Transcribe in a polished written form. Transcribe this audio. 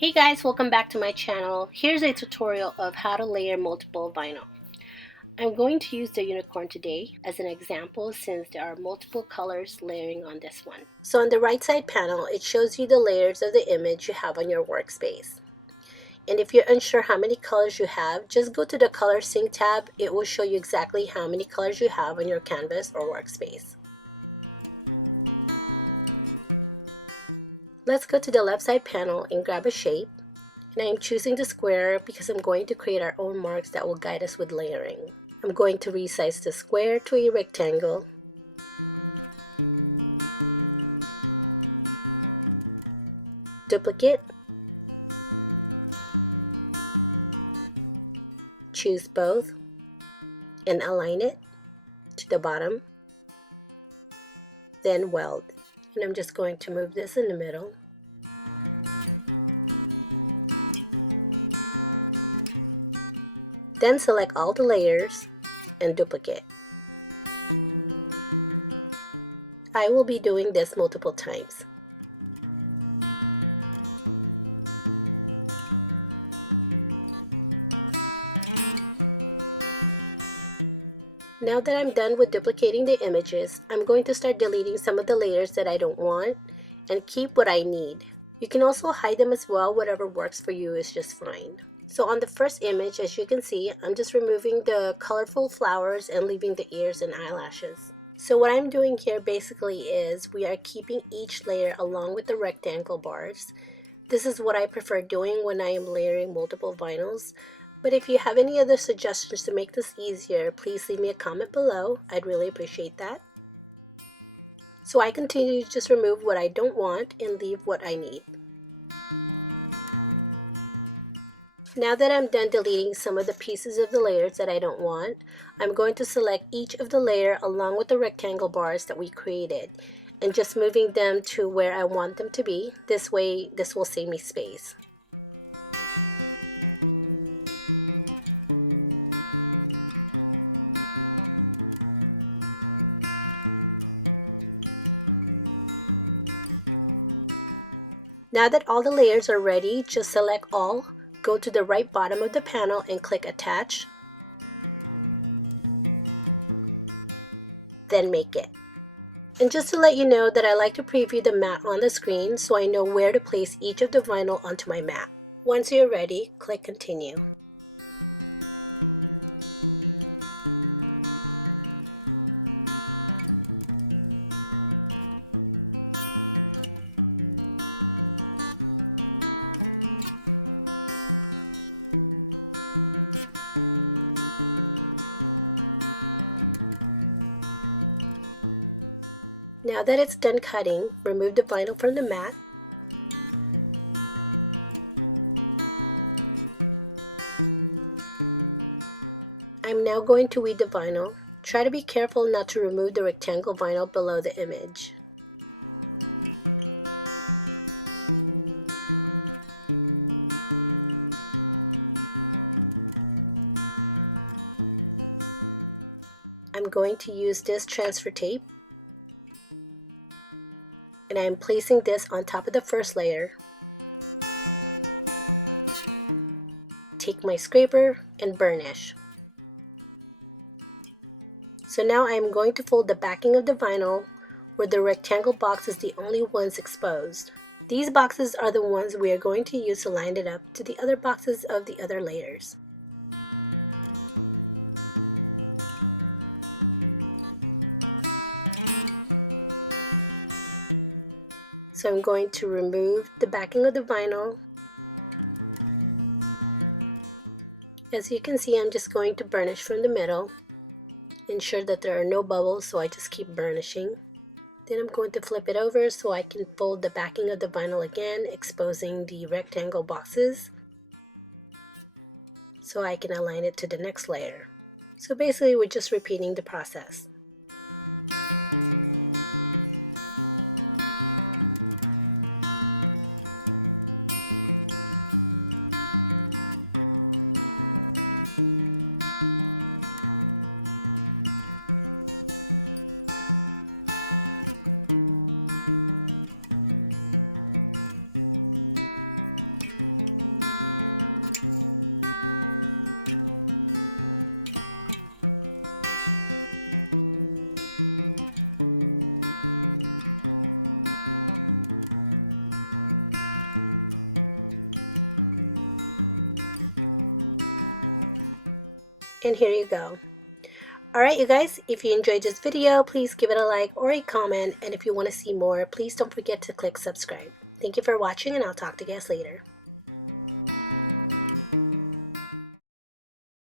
Hey guys, welcome back to my channel. Here's a tutorial of how to layer multiple vinyl. I'm going to use the unicorn today as an example since there are multiple colors layering on this one. So on the right side panel, it shows you the layers of the image you have on your workspace. And if you're unsure how many colors you have, just go to the Color Sync tab. It will show you exactly how many colors you have on your canvas or workspace. Let's go to the left side panel and grab a shape. And I'm choosing the square because I'm going to create our own marks that will guide us with layering. I'm going to resize the square to a rectangle. Duplicate. Choose both and align it to the bottom. Then weld. And I'm just going to move this in the middle. Then select all the layers and duplicate. I will be doing this multiple times. Now that I'm done with duplicating the images, I'm going to start deleting some of the layers that I don't want and keep what I need. You can also hide them as well. Whatever works for you is just fine. So on the first image, as you can see, I'm just removing the colorful flowers and leaving the ears and eyelashes. So what I'm doing here basically is we are keeping each layer along with the rectangle bars. This is what I prefer doing when I am layering multiple vinyls. But if you have any other suggestions to make this easier, please leave me a comment below. I'd really appreciate that. So I continue to just remove what I don't want and leave what I need. Now that I'm done deleting some of the pieces of the layers that I don't want, I'm going to select each of the layer along with the rectangle bars that we created and just moving them to where I want them to be. This way, this will save me space. Now that all the layers are ready, just select all, go to the right bottom of the panel and click Attach, then Make It. And just to let you know that I like to preview the mat on the screen so I know where to place each of the vinyl onto my mat. Once you're ready, click Continue. Now that it's done cutting, remove the vinyl from the mat. I'm now going to weed the vinyl. Try to be careful not to remove the rectangle vinyl below the image. I'm going to use this transfer tape. And I'm placing this on top of the first layer. Take my scraper and burnish. So now I'm going to fold the backing of the vinyl where the rectangle box is the only ones exposed. These boxes are the ones we are going to use to line it up to the other boxes of the other layers. So I'm going to remove the backing of the vinyl. As you can see, I'm just going to burnish from the middle. Ensure that there are no bubbles, so I just keep burnishing. Then I'm going to flip it over so I can fold the backing of the vinyl again, exposing the rectangle boxes, so I can align it to the next layer. So basically, we're just repeating the process. And here you go. Alright you guys, if you enjoyed this video, please give it a like or a comment, and if you want to see more, please don't forget to click subscribe. Thank you for watching, and I'll talk to you guys later.